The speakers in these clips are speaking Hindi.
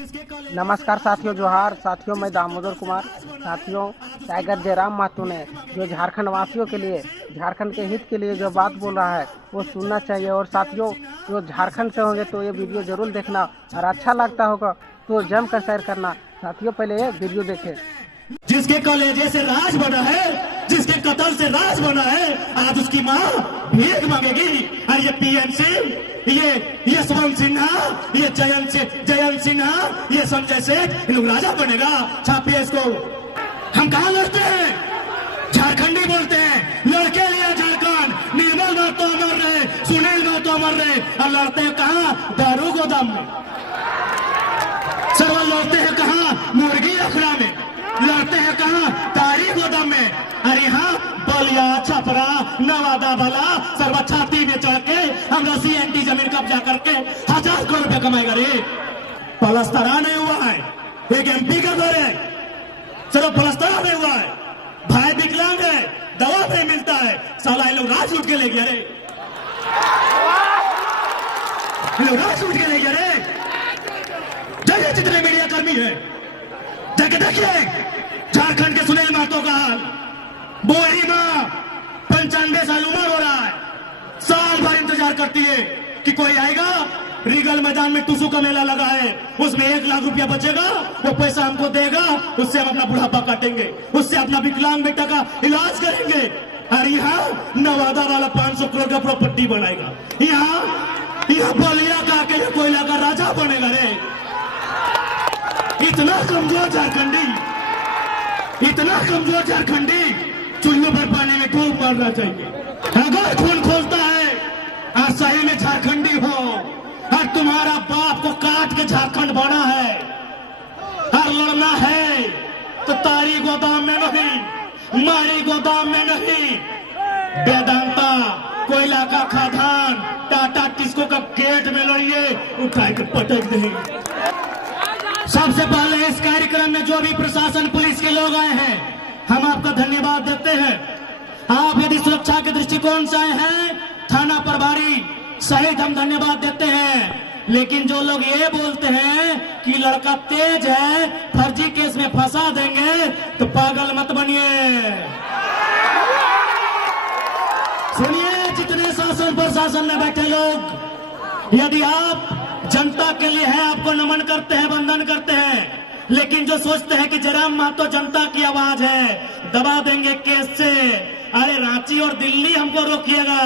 नमस्कार साथियों, जोहार साथियों। मैं दामोदर कुमार। साथियों, टाइगर जयराम महतो ने जो झारखंड वासियों के लिए, झारखंड के हित के लिए जो बात बोल रहा है वो सुनना चाहिए। और साथियों, जो झारखंड से होंगे तो ये वीडियो जरूर देखना, और अच्छा लगता होगा तो जमकर शेयर करना। साथियों, पहले ये वीडियो देखें। जिसके कलेजे से राज बना है, जिसके कत्ल से राज बना है, आज उसकी माँ भीख मांगेगी। और ये पीएनसी, ये यशवंत सिन्हा, ये जयंत सिन्हा, ये संजय सेठ, इन लोग राजा बनेगा। छापिए इसको। हम कहाँ लड़ते हैं? झारखंडी बोलते हैं। लड़के लिए झारखंड। निर्मल महतो अमर रहे, सुनील महतो अमर रहे। और लड़ते हैं कहाँ? दारू गोदाम में। सरवल लड़ते हैं कहाँ? मुर्गी अखड़ा में। लड़ते हैं कहाँ? तारी गोदाम में। अरे यहाँ बलिया, छपरा, नवादा, भला सर्व छाती में चढ़ के हम सीएनटी जमीन कब्जा करके 1000 करोड़ रुपया कमाएगा। रे पलस्तरा नहीं हुआ है। एक एमपी का घर है, सिर्फ पलस्तरा नहीं हुआ है। भाई विकलांग है, दवा नहीं मिलता है। साला ये लोग राज उठ के ले गया रे। ये लोग राज उठ के ले गया रे। जैसे जितने मीडिया कर्मी है, जाके देखिए झारखंड के सुनील महतो का हाल। बोरी माँ 95 साल उम्र हो रहा है, साल भर इंतजार करती है कि कोई आएगा। रीगल मैदान में टुसू का मेला लगा है, उसमें 1 लाख रुपया बचेगा, वो पैसा हमको देगा, उससे हम अपना बुढ़ापा काटेंगे, उससे अपना विकलांग बेटा का इलाज करेंगे। और यहाँ नवादा वाला 500 करोड़ का प्रॉपर्टी बनाएगा। यहाँ बलिया का अकेले कोयला का राजा बनेगा रे। इतना कमजोर झारखंडी, इतना कमजोर झारखंडी, चुल्लू भर पानी में डूब मरना चाहिए। अगर खून खोलता है और सही में झारखंडी हो, और तुम्हारा बाप को काट के झारखंड बना है और लड़ना है, तो तारी गोदाम में नहीं, मारी गोदाम में नहीं, वेदांता कोयला का खदान, टाटा टिस्को का गेट में लड़िए, उठा के पटक देंगे। सबसे पहले इस कार्यक्रम में जो भी प्रशासन, पुलिस के लोग आए हैं, हम आपका धन्यवाद देते हैं। आप यदि सुरक्षा के दृष्टिकोण से आए हैं, थाना प्रभारी सहित हम धन्यवाद देते हैं। लेकिन जो लोग ये बोलते हैं कि लड़का तेज है, फर्जी केस में फंसा देंगे, तो पागल मत बनिए। सुनिए, जितने शासन प्रशासन में बैठे लोग, यदि आप जनता के लिए है, आपको नमन करते हैं, वंदन करते हैं। लेकिन जो सोचते हैं कि जयराम महतो जनता की आवाज है, दबा देंगे केस से, अरे रांची और दिल्ली हमको रोकिएगा,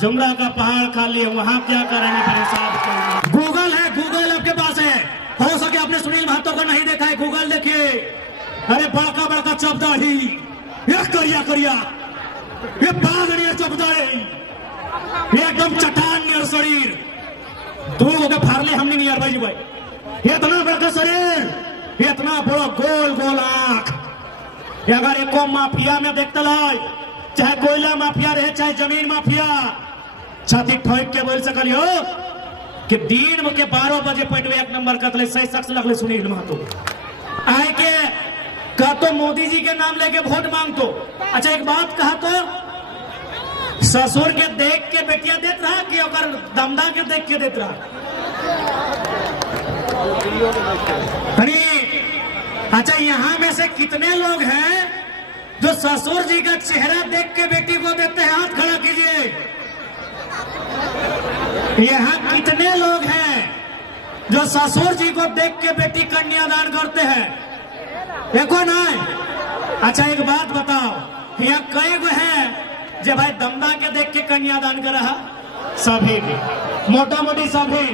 जुमरा का पहाड़ खाली है, वहां क्या करेंगे फिर साहब? गूगल है, गूगल आपके पास है। हो सके आपने सुनील महतो को नहीं देखा है, गूगल देखिए। अरे बड़का बड़का चौबदाढ़ी, ये करिया करिया, ये बागड़िया चौबदाढ़ी, ये एकदम चट्टान नियर शरीर, दूर के फारले हमने नहीं यार भाई। इतना बड़का शरीर, इतना बड़ा गोल गोल आंख। अगर एको माफिया में देखते लाई, चाहे कोयला माफिया रहे, चाहे जमीन माफिया, छाती ठोक के बोल सकली हो कि दिन के 12 बजे पेटवे 1 नंबर कतले सही शख्स लगले सुनील महतो आए के कह तो मोदी जी के नाम लेके वोट मांग तो। अच्छा, एक बात कहा तो, ससुर के देख के बेटिया देत रहा कि अगर दमदा के देख के देत रहा? अच्छा, यहाँ में से कितने लोग हैं जो ससुर जी का चेहरा देख के बेटी को देते हैं? हाथ खड़ा कीजिए। यहाँ कितने लोग हैं जो ससुर जी को देख के बेटी कन्यादान करते हैं? देखो ना। अच्छा, एक बात बताओ, यहाँ कई गो है जब भाई दमदा के देख के कन्यादान कर रहा? सभी, मोटा मोटी सभी।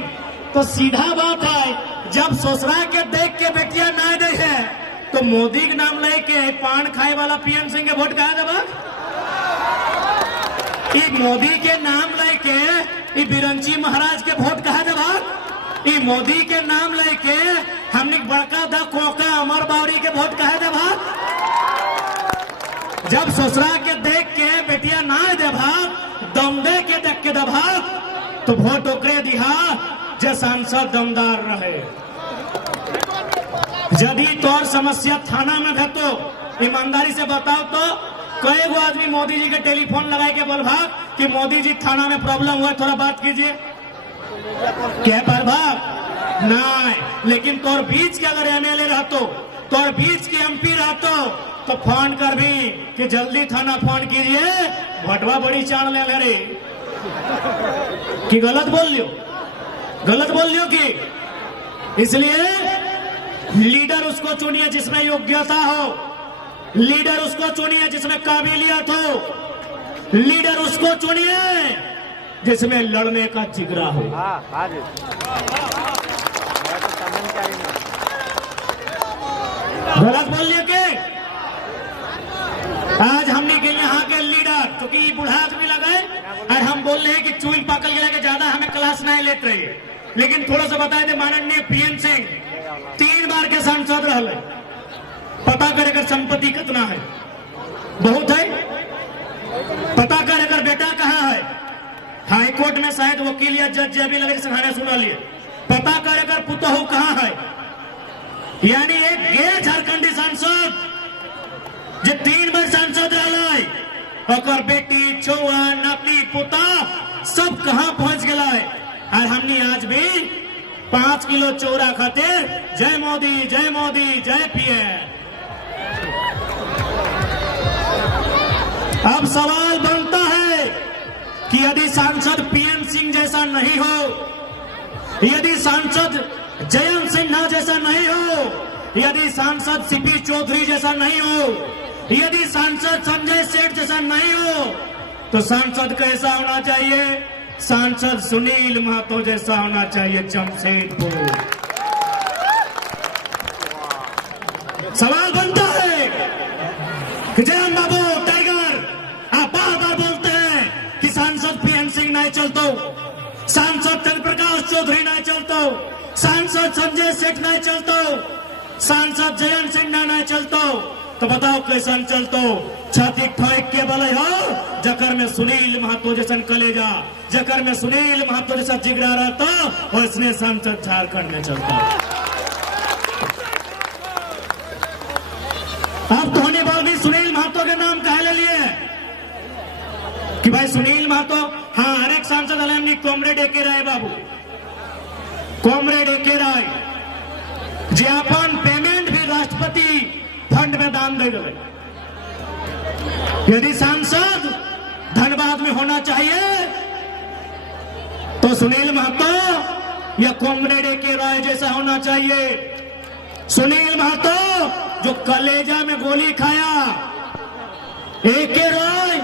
तो सीधा बात है, जब ससुरा के देख के बेटियां ना दे है, तो मोदी के नाम लेके पान खाए वाला पीएम सिंह के वोट कहा देबा? मोदी के नाम लेके बिरंची महाराज के वोट कहा देबा? मोदी के नाम लेके हमने बड़का द कोका अमर बावरी के वोट कहा देबा? जब ससुरा के देख के बेटिया ना देबा, दमदे के देख के देबा, तो वोट ओकरे दिहा जे सांसद दमदार रहे। यदि तोर समस्या थाना में है तो ईमानदारी से बताओ तो कई गो आदमी मोदी जी के टेलीफोन लगाए के बोल भाग कि मोदी जी थाना में प्रॉब्लम हुआ, थोड़ा बात कीजिए। क्या प्रभाव? नहीं, लेकिन तोर बीच के अगर एमएलए रहतो, तोर बीच के एमपी रहतो तो फोन कर भी कि जल्दी थाना फोन कीजिए, भटवा बड़ी चाण ले रे। कि गलत बोल लियो, गलत बोल लियो कि। इसलिए लीडर उसको चुनिए जिसमें योग्यता हो, लीडर उसको चुनिए जिसमें काबिलियत हो, लीडर उसको चुनिए जिसमें लड़ने का जिगरा हो। गलत बोल लिया के आज हमने के यहाँ के लीडर, क्योंकि बुढ़ा आदमी लगे और हम बोल रहे हैं कि चूल पकड़ गया के ज्यादा हमें क्लास नहीं लेते रहे, लेकिन थोड़ा सा बताए थे माननीय पीएन सिंह 3 बार के सांसद रहे, पता करे अगर संपत्ति कितना है, बहुत है, पता करे अगर बेटा कहाँ है, हाई कोर्ट में शायद वकील या जज भी लगे सुनाने सुना लिए, पता करे अगर पुतहू कहाँ है। यानी एक गैर झारखंडी सांसद जो 3 बार सांसद रहा, और बेटी छुआ नाती पुता सब कहाँ पहुंच गया है। और हमने आज भी 5 किलो चौरा खातिर जय मोदी जय मोदी जय पीएम। अब सवाल बनता है कि यदि सांसद पीएन सिंह जैसा नहीं हो, यदि सांसद जयंत सिन्हा जैसा नहीं हो, यदि सांसद सीपी चौधरी जैसा नहीं हो, यदि सांसद संजय सेठ जैसा नहीं हो, तो सांसद कैसा होना चाहिए? सांसद सुनील महतो जैसा होना चाहिए जमशेदपुर। सवाल बनता है कि जयंत बाबू टाइगर आप बार बार बोलते हैं कि सांसद पीएन सिंह नहीं चलतो, सांसद चंद्र प्रकाश चौधरी नहीं चलतो, सांसद संजय सेठ नहीं चलतो, सांसद जयंत सिन्हा नहीं चलतो, तो बताओ कैसन चलतो? छाती ठोक के बोले हो जकर में सुनील महतो जैसन कलेजा, जकर में सुनील महतो जैसा जिगरा रहता, और इसने सांसद झारखंड में चलता। अब धोनी बाल भी सुनील महतो के नाम कहे ले लिए कि भाई सुनील महतो, हाँ हर एक सांसद अलग कॉमरेड एके राय बाबू, कॉमरेड एके राय जे अपन पेमेंट भी राष्ट्रपति फंड में दान दे दे। यदि सांसद धनबाद में होना चाहिए तो सुनील महतो या कॉमरेड एके राय जैसा होना चाहिए। सुनील महतो जो कलेजा में गोली खाया, एके राय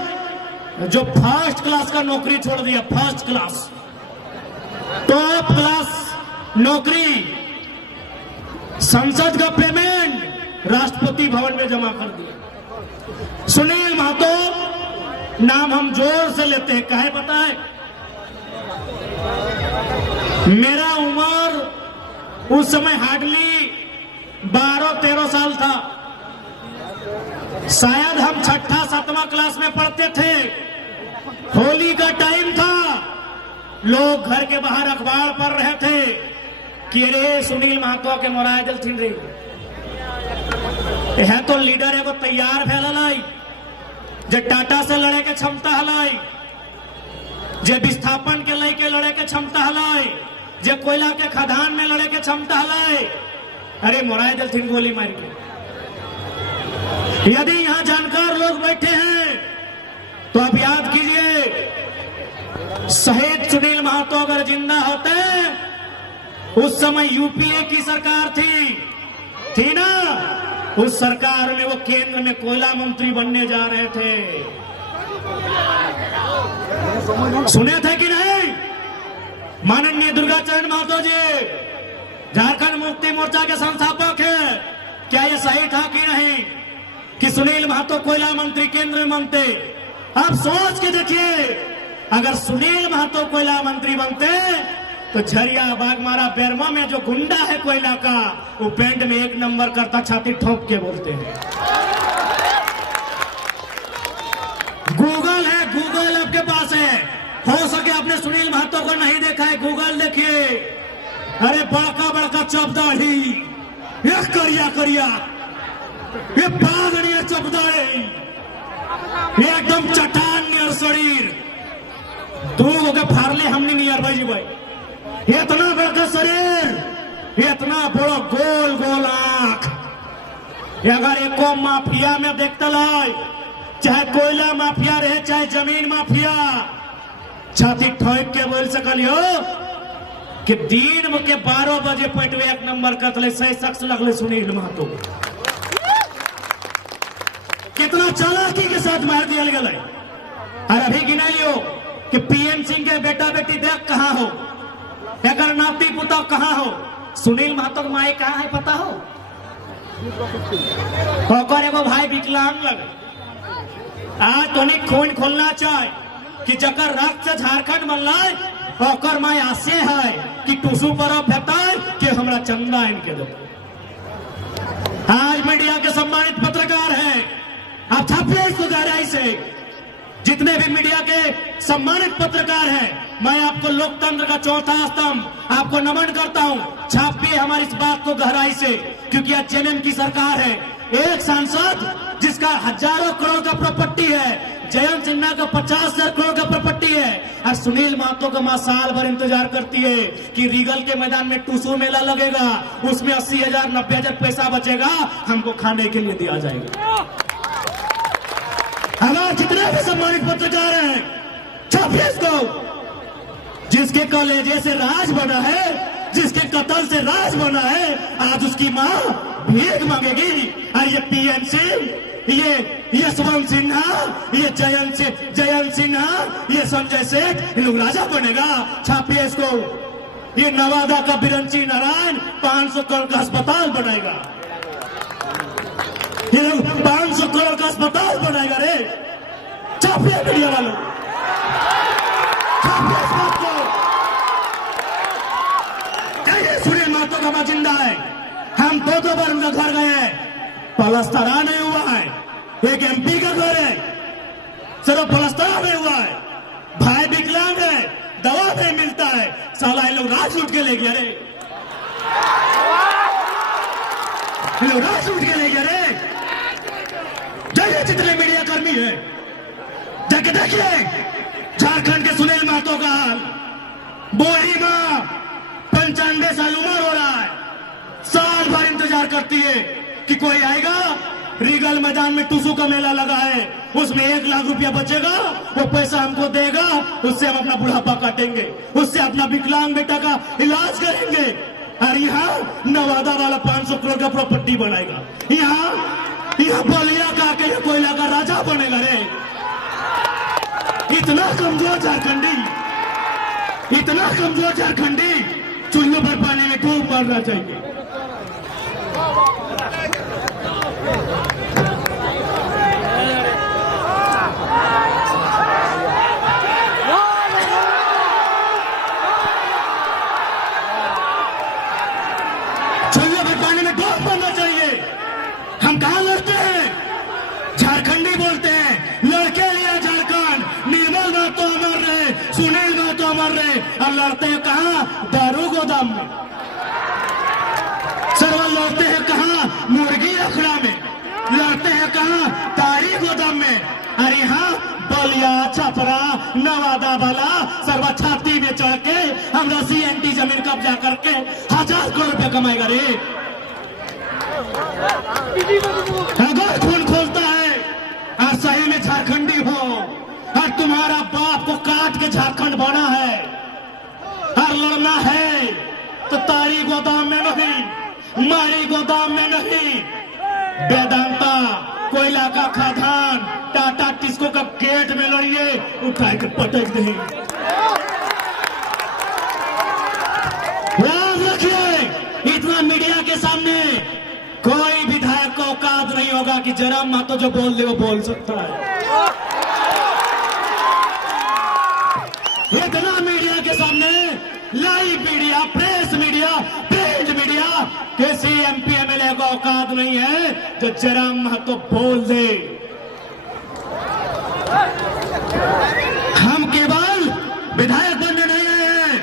जो फर्स्ट क्लास का नौकरी छोड़ दिया, फर्स्ट क्लास टॉप क्लास नौकरी, संसद का पेमेंट राष्ट्रपति भवन में जमा कर दिया। सुनील महतो नाम हम जोर से लेते हैं, काहे पता है? मेरा उम्र उस समय हार्डली 12-13 साल था, शायद हम 6ठी-7वीं क्लास में पढ़ते थे। होली का टाइम था, लोग घर के बाहर अखबार पढ़ रहे थे कि रे सुनील महतो के मोराय दल थी रही है, तो लीडर एगो तैयार भेल, जे टाटा से लड़े के क्षमता हलाई, जे विस्थापन के लय के लड़े के क्षमता हलाई, जे कोयला के खदान में लड़े के क्षमता हलाई। अरे मोराय दल थी गोली मार के। यदि यहां जानकार लोग बैठे हैं तो आप याद कीजिए, शहीद सुनील महतो अगर जिंदा होते, उस समय यूपीए की सरकार थी ना, उस सरकार में वो केंद्र में कोयला मंत्री बनने जा रहे थे। सुने थे कि नहीं? माननीय दुर्गाचरण महतो जी झारखंड मुक्ति मोर्चा के संस्थापक है, क्या ये सही था कि नहीं कि सुनील महतो कोयला मंत्री केंद्र में बनते? आप सोच के देखिए, अगर सुनील महतो कोयला मंत्री बनते तो झरिया बागमारा बेरमा में जो गुंडा है कोयला का, वो पेंट में 1 नंबर करता, छाती ठोक के बोलते हैं। गूगल है, गूगल आपके पास है, हो सके आपने सुनील महतो को नहीं देखा है, गूगल देखिए। अरे बड़का बड़का चौपदाढ़ी, ये करिया करिया, ये बादनिया चौपदाढ़ी, ये एकदम चट्टान नियर शरीर, दूर होकर फारले हमने नियर भाई जी भाई, इतना बड़का शरीर इतना बड़ो गोल गोल आंख, अगर एको माफिया में देखते लाई, चाहे कोयला माफिया रहे चाहे जमीन माफिया, छाती ठोक के बोल सकलियो कि दिन के 12 बजे पैटवे 1 नंबर करते सही शख्स लगले सुनील महतो। कितना चालाकी के साथ मार दिया गया। और अभी गिना लियो कि पीएन सिंह के बेटा बेटी देख कहां हो, अगर नाती पुता कहां हो, सुनील महतो माई कहां है पता हो? और एगो भाई विकलांग लगे। आज तो खून खोलना चाहे कि जकर रक्त से झारखंड बनला और माई आसे है कि टूसू पर भेटाए कि हमरा चंदा इनके दो। आज मीडिया के सम्मानित पत्रकार हैं, आप छापिए इसको गहराई से। जितने भी मीडिया के सम्मानित पत्रकार हैं, मैं आपको लोकतंत्र का चौथा स्तंभ आपको नमन करता हूं। छापिए हमारी इस बात को गहराई से, क्योंकि आज जेएमएम की सरकार है। एक सांसद जिसका हजारों करोड़ का प्रॉपर्टी है, जयंत सिन्हा का 50,000 करोड़ का प्रॉपर्टी है, और सुनील महतो का मां साल भर इंतजार करती है कि रीगल के मैदान में टूसू मेला लगेगा, उसमें 80,000 90,000 पैसा बचेगा, हमको खाने के लिए दिया जाएगा। हमारे जितने भी सम्मानित पत्रकार हैं, छापिए इसको। जिसके कलेजे से राज बना है, जिसके कत्ल से राज बना है, आज उसकी मां भीख मांगेगी। और ये पीएन सिंह, ये यशवंत सिन्हा, ये जयंत सिन्हा, ये संजय सेठ, ये लोग राजा बनेगा। छापिए इसको। ये नवादा का बिरंची नारायण 500 करोड़ का अस्पताल बनाएगा। ये लोग 500 करोड़ का अस्पताल बनाएगा रे। छापिए मीडिया वालों, छापिए इस बात को। सुनील महतो का मां जिंदा है। हम 2 बार उनका घर गए हैं, पलस्तरा नहीं हुआ है। एक एमपी का घर है, सिर्फ पलस्तरा नहीं हुआ है। भाई विकलांग है, दवा नहीं मिलता है, साला ये लोग राज लूट के ले गया रे। ये लोग राज लूट के ले गया रे। जाइए जितने मीडिया कर्मी है, जाके देखिए झारखंड के सुनील महतो का हाल। बोरी मां 95 साल उम्र हो रहा है, साल भर इंतजार करती है कि कोई आएगा। रीगल मैदान में टूसू का मेला लगा है, उसमें 1 लाख रुपया बचेगा, वो पैसा हमको देगा, उससे हम अपना बुढ़ापा काटेंगे, उससे अपना विकलांग बेटा का इलाज करेंगे। और यहाँ नवादा वाला 500 करोड़ का प्रॉपर्टी बनाएगा। यहाँ बलिया का के कोयला का राजा बनेगा रे। इतना कमजोर झारखंडी, इतना कमजोर झारखंडी, चूल्हे पर पानी में डूब मरना चाहिए। चूल्हे पर पानी में डूब मरना चाहिए। हम कहां लड़ते हैं? झारखंडी बोलते हैं, लड़के लिया झारखंड, निर्मल महतो अमर रहे, सुनील महतो अमर रहे। और लड़ते हैं कहां? दारू गोदाम में। सरवा लड़ते हैं कहां? मुर्गी अखड़ा में। लड़ते हैं कहां? तारी गोदाम में। और यहाँ बलिया, छपरा, नवादा वाला सरवा छाती में चढ़ के हमरा सीएनटी जमीन कब्जा करके 1000 करोड़ रुपया कमाएगा रे। अगर खून खोलता है और सही में झारखंडी हो, और तुम्हारा बाप को काट के झारखंड बना है और लड़ना है, तो तारी गोदाम में नहीं, मारी गोदाम में नहीं, वेदांता, कोयला का खदान, टाटा टिस्को का गेट में लड़िए, उठा के पटक दे। याद रखिए, इतना मीडिया के सामने कोई विधायक को औकात नहीं होगा कि जयराम महतो जो बोल दे वो बोल सकता है। इतना मीडिया के सामने, live media, press media, print media, किसी एमपी एमएलए को औकात नहीं है जो जयराम महतो बोल दे। हम केवल विधायक बनने नहीं आए हैं,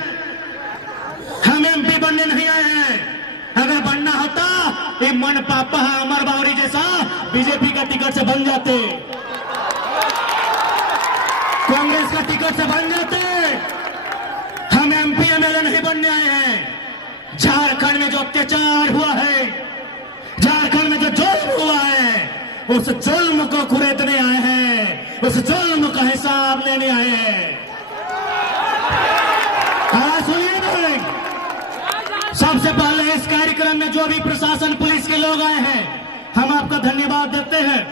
हम एमपी बनने नहीं आए हैं। अगर बनना होता, ये मन पापा अमर बावरी जैसा बीजेपी का टिकट से बन जाते, कांग्रेस का टिकट से बन जाते। हम एमपी एमएलए नहीं बनने आए हैं। झारखंड में जो जो अत्याचार हुआ है, झारखंड में जो जुल्म हुआ है, उस जुल्म को कुरेदने आए हैं, उस जुल्म का हिसाब लेने आए हैं। सुनिए नहीं, सबसे पहले इस कार्यक्रम में जो भी प्रशासन पुलिस के लोग आए हैं, हम आपका धन्यवाद देते हैं।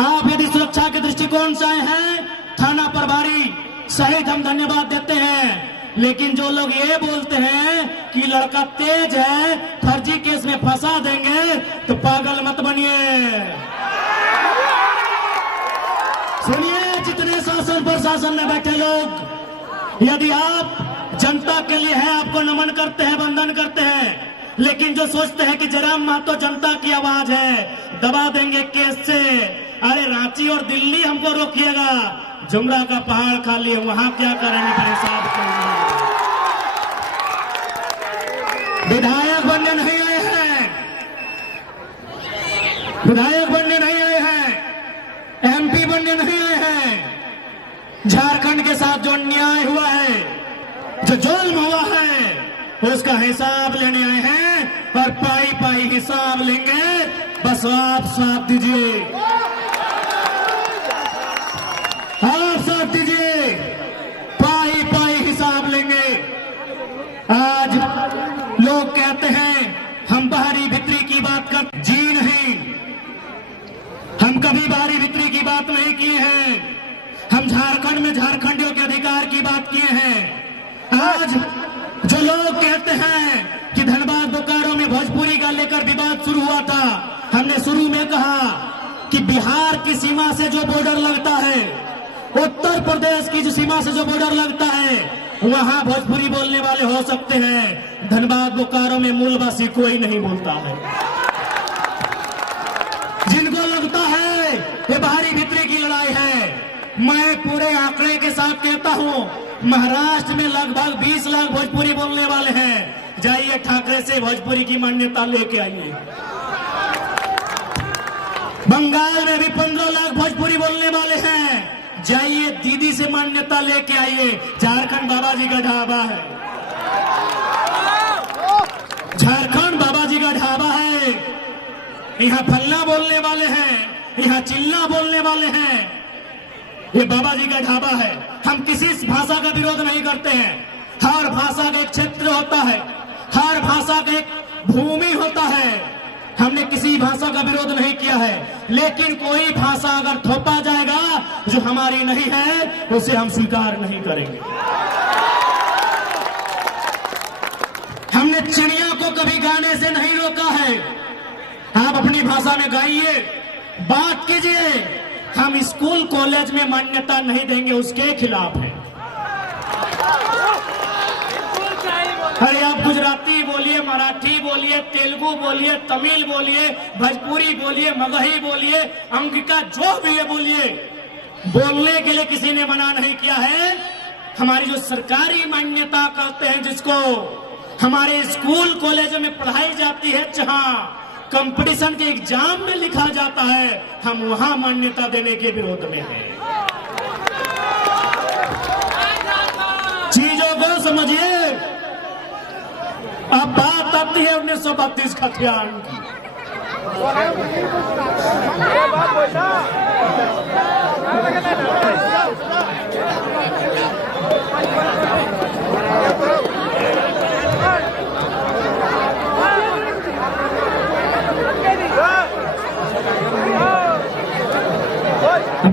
आप यदि सुरक्षा के दृष्टिकोण से आए हैं, थाना प्रभारी सहित हम धन्यवाद देते हैं। लेकिन जो लोग ये बोलते हैं कि लड़का तेज है, फर्जी केस में फंसा देंगे, तो पागल मत बनिए। सुनिए जितने शासन प्रशासन में बैठे लोग, यदि आप जनता के लिए है, आपको नमन करते हैं, वंदन करते हैं। लेकिन जो सोचते हैं कि जयराम महतो जनता की आवाज है, दबा देंगे केस से, अरे रांची और दिल्ली हमको रोकिएगा, जुमरा का पहाड़ खाली है, वहां क्या करेंगे फिर हिसाब करेंगे। विधायक बनने नहीं आए हैं, विधायक बनने नहीं आए हैं, एमपी बनने नहीं आए हैं। झारखंड के साथ जो अन्याय हुआ है, जो जुल्म हुआ है, उसका हिसाब लेने आए हैं और पाई पाई हिसाब लेंगे। बस आप साथ दीजिए, आप साथ दीजिए, पाई पाई हिसाब लेंगे। आज लोग कहते हैं हम बाहरी भीतरी की बात कर, जी नहीं, हम कभी बाहरी भीतरी की बात नहीं किए हैं। हम झारखंड में झारखंडियों के अधिकार की बात किए हैं। आज जो लोग कहते हैं कि धनबाद बोकारो में भोजपुरी का लेकर विवाद शुरू हुआ था, हमने शुरू में कहा कि बिहार की सीमा से जो बॉर्डर लगता है, उत्तर प्रदेश की जो सीमा से जो बॉर्डर लगता है, वहां भोजपुरी बोलने वाले हो सकते हैं। धनबाद बोकारो में मूलवासी कोई नहीं बोलता है। जिनको लगता है ये बाहरी भीतरी की लड़ाई है, मैं पूरे आंकड़े के साथ कहता हूं, महाराष्ट्र में लगभग 20 लाख भोजपुरी बोलने वाले हैं। जाइए ठाकरे से भोजपुरी की मान्यता लेके आइए। बंगाल में भी 15 लाख भोजपुरी बोलने वाले हैं। जाइए दीदी से मान्यता लेके आइए। झारखंड बाबा जी का ढाबा है, झारखंड बाबा जी का ढाबा है। यहाँ फलना बोलने वाले हैं, यहाँ चिल्ला बोलने वाले हैं। ये बाबा जी का ढाबा है। हम किसी भाषा का विरोध नहीं करते हैं। हर भाषा का एक क्षेत्र होता है, हर भाषा का एक भूमि होता है। हमने किसी भाषा का विरोध नहीं किया है, लेकिन कोई भाषा अगर थोपा जाएगा जो हमारी नहीं है, उसे हम स्वीकार नहीं करेंगे। हमने चिड़िया को कभी गाने से नहीं रोका है। आप अपनी भाषा में गाइए, बात कीजिए। हम स्कूल कॉलेज में मान्यता नहीं देंगे, उसके खिलाफ हैं। अरे आप गुजराती बोलिए, मराठी बोलिए, तेलुगु बोलिए, तमिल बोलिए, भोजपुरी बोलिए, मगही बोलिए, अंगिका जो भी है बोलिए, बोलने के लिए किसी ने मना नहीं किया है। हमारी जो सरकारी मान्यता कहते हैं, जिसको हमारे स्कूल कॉलेज में पढ़ाई जाती है, जहां कंपटीशन के एग्जाम में लिखा जाता है, हम वहां मान्यता देने के विरोध में हैं। चीजों को समझिए। अब बात आती है 1932 खतियान की।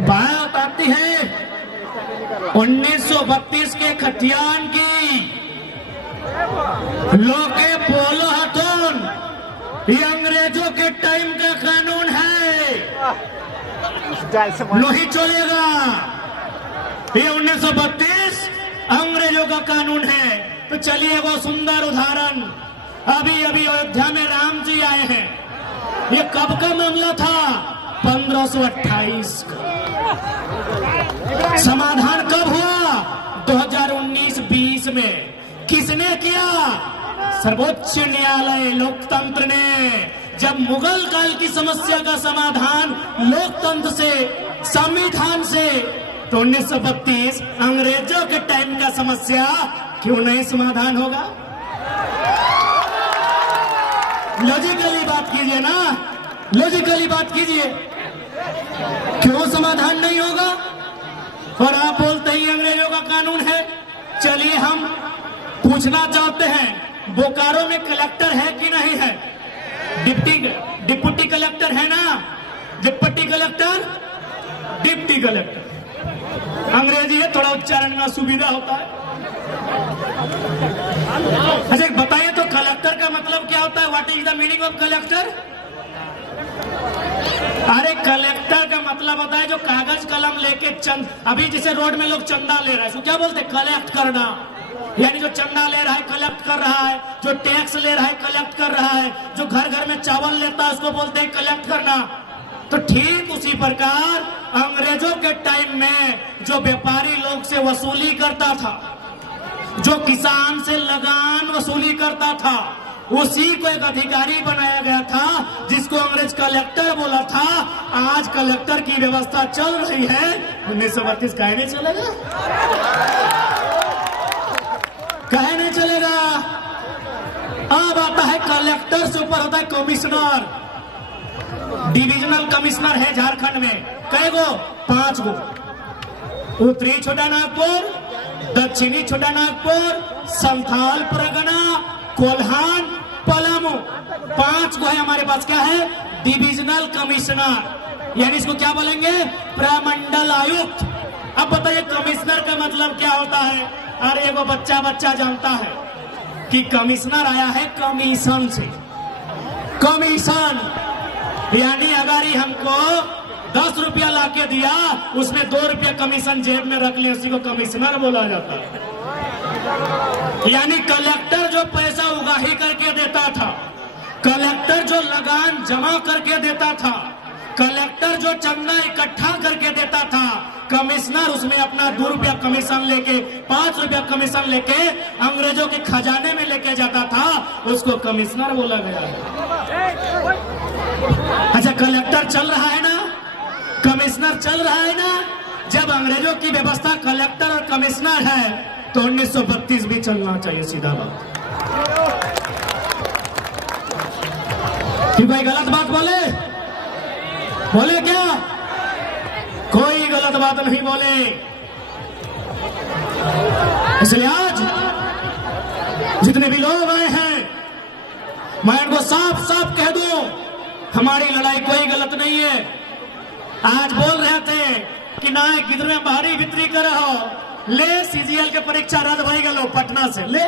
बात आती है 1932 के खतियान की। लोके पोलो हथोन, ये अंग्रेजों के टाइम का कानून है, नहीं चलेगा। ये 1932 अंग्रेजों का कानून है। तो चलिए वो सुंदर उदाहरण, अभी अभी अयोध्या में राम जी आए हैं। ये कब का मामला था? 1528 का। समाधान कब हुआ? 2019-20 में। किसने किया? सर्वोच्च न्यायालय, लोकतंत्र ने। जब मुगल काल की समस्या का समाधान लोकतंत्र से, संविधान से, तो 1932 अंग्रेजों के टाइम का समस्या क्यों नहीं समाधान होगा? लॉजिकली बात कीजिए ना, लॉजिकली बात कीजिए। क्यों समाधान नहीं होगा? और आप बोलते ही अंग्रेजों का कानून है। चलिए हम पूछना चाहते हैं, बोकारो में कलेक्टर है कि नहीं है? डिप्टी कलेक्टर है ना? डिप्टी कलेक्टर, डिप्टी कलेक्टर अंग्रेजी है, थोड़ा उच्चारण में सुविधा होता है। अच्छा बताइए तो कलेक्टर का मतलब क्या होता है? What is the meaning of collector? अरे कलेक्टर का मतलब होता है जो कागज कलम लेके अभी जैसे रोड में लोग चंदा ले रहा है, तो क्या बोलते हैं? कलेक्ट करना। यानी जो चंदा ले रहा है कलेक्ट कर रहा है, जो टैक्स ले रहा है कलेक्ट कर रहा है, जो घर घर में चावल लेता है उसको बोलते हैं कलेक्ट करना। तो ठीक उसी प्रकार अंग्रेजों के टाइम में जो व्यापारी लोग से वसूली करता था, जो किसान से लगान वसूली करता था, उसी को एक अधिकारी बनाया गया था जिसको अंग्रेज कलेक्टर बोला था। आज कलेक्टर की व्यवस्था चल रही है, 1932 काहे नहीं चलेगा? काहे नहीं चलेगा? अब आता है कलेक्टर से ऊपर होता है कमिश्नर। डिविजनल कमिश्नर है झारखंड में, कई गो? 5 गो। उत्तरी छोटा नागपुर, दक्षिणी छोटा नागपुर, संथाल परगना, कोल्हान, पलामू, 5 गो है हमारे पास। क्या है? डिविजनल कमिश्नर, यानी इसको क्या बोलेंगे? प्रमंडल आयुक्त। अब बताइए कमिश्नर का मतलब क्या होता है? अरे वो बच्चा जानता है कि कमिश्नर आया है कमीशन से। कमीशन यानी अगर ही हमको 10 रुपया लाके दिया, उसमें 2 रुपया कमीशन जेब में रख ले, उसी को कमिश्नर बोला जाता है। यानी कलेक्टर जो पैसा उगाही करके देता था, कलेक्टर जो लगान जमा करके देता था, कलेक्टर जो चंदा इकट्ठा करके देता था, कमिश्नर उसमें अपना 2 रुपया कमीशन लेके, 5 रुपया कमीशन लेके अंग्रेजों के खजाने में लेके जाता था, उसको कमिश्नर बोला गया है। अच्छा कलेक्टर चल रहा है ना, कमिश्नर चल रहा है ना? जब अंग्रेजों की व्यवस्था कलेक्टर और कमिश्नर है तो 1932 भी चलना चाहिए, सीधा बात। कि कोई गलत बात बोले क्या? कोई गलत बात नहीं बोले। इसलिए आज जितने भी लोग आए हैं, मैं इनको साफ साफ कह दूं, हमारी लड़ाई कोई गलत नहीं है। आज बोल रहे थे कि ना किधर बाहरी भीतरी कर रहो, ले सीजीएल के परीक्षा रद्द भाई गलो पटना से, ले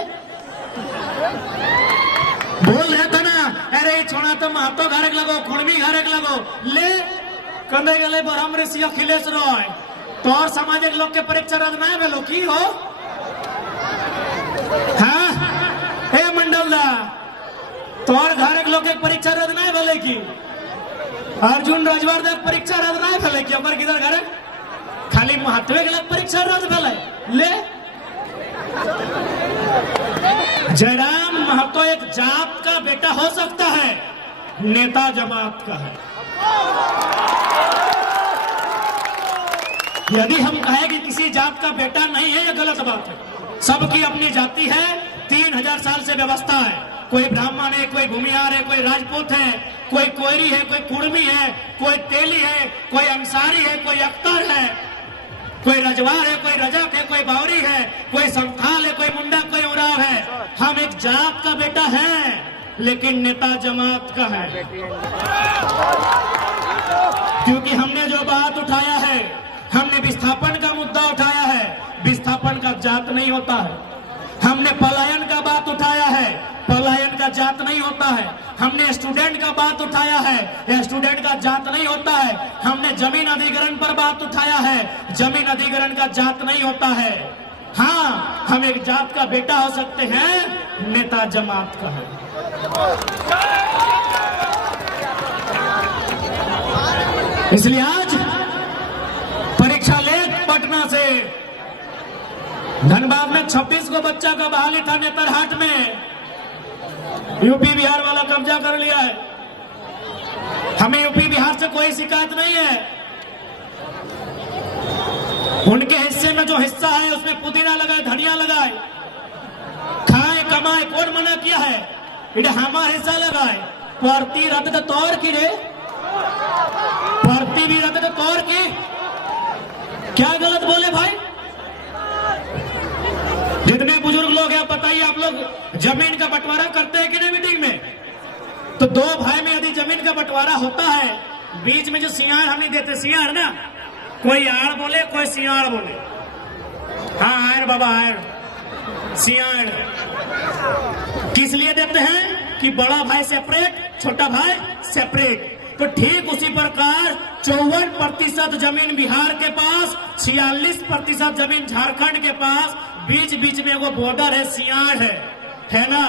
बोल रहे थे ना, अरे छोड़ा तो महतो घरक लगो, कुर्मी घरक लगो, ले कंधे गले बरम ऋषि अखिलेश रॉय, तो और सामाजिक लोग के परीक्षा रद्द ना भेलो की हो? हाँ हे मंडल दा, तो और घरक लोग के परीक्षा रद्द ना भेले की? अर्जुन राजवर्धन परीक्षा रद्द ना भेले की? ओकर किधर घर खाली महत्व के लग परीक्षा रद्द भेले? ले जयराम महतो एक जात का बेटा हो सकता है, नेता जमात का है। यदि हम कहें कि किसी जात का बेटा नहीं है, यह गलत बात है। सबकी अपनी जाति है, 3000 साल से व्यवस्था है। कोई ब्राह्मण है, कोई भूमिहार है, कोई राजपूत है, कोई कोयरी है, कोई कुर्मी है, कोई तेली है, कोई अंसारी है, कोई अख्तर है, कोई रजवार है, कोई रजक है, कोई बावरी है, कोई संथाल है, कोई मुंडा, कोई उराव है। हम एक जात का बेटा है, लेकिन नेता जमात का है। क्योंकि हमने जो बात उठाया है, हमने विस्थापन का मुद्दा उठाया है, विस्थापन का जात नहीं होता है। हमने पलायन का बात उठाया है, पलायन का जात नहीं होता है। हमने स्टूडेंट का बात उठाया है, स्टूडेंट का जात नहीं होता है। हमने जमीन अधिग्रहण पर बात उठाया है, जमीन अधिग्रहण का जात नहीं होता है। हाँ, हम एक जात का बेटा हो सकते हैं, नेता जमात का है। इसलिए आज परीक्षा ले पटना से, धनबाद में 26 को बच्चा का बहाली था, नेतरहाट में यूपी बिहार वाला कब्जा कर लिया है। हमें यूपी बिहार से कोई शिकायत नहीं है। उनके हिस्से में जो हिस्सा है उसमें पुदीना लगाए, धनिया लगाए, खाए कमाए, कौन मना किया है? इधर हमारा हिस्सा लगाए। भर्ती रद्द के तौर की रे, भर्ती भी रद्द के तौर की। क्या गलत बोले भाई? जितने बुजुर्ग लोग हैं बताइए, आप लोग जमीन का बंटवारा करते हैं कि नहीं मीटिंग में? तो दो भाई में यदि जमीन का बंटवारा होता है, बीच में जो सियार हम नहीं देते, सियार ना, कोई आड़ बोले कोई सियाड़ बोले, हाँ आयर बाबा आयर, सियाड़ किस लिए देते हैं कि बड़ा भाई सेपरेट, छोटा भाई सेपरेट। तो ठीक उसी प्रकार 54% जमीन बिहार के पास, 46% जमीन झारखंड के पास, बीच बीच में वो बॉर्डर है, सियाड़ है ना।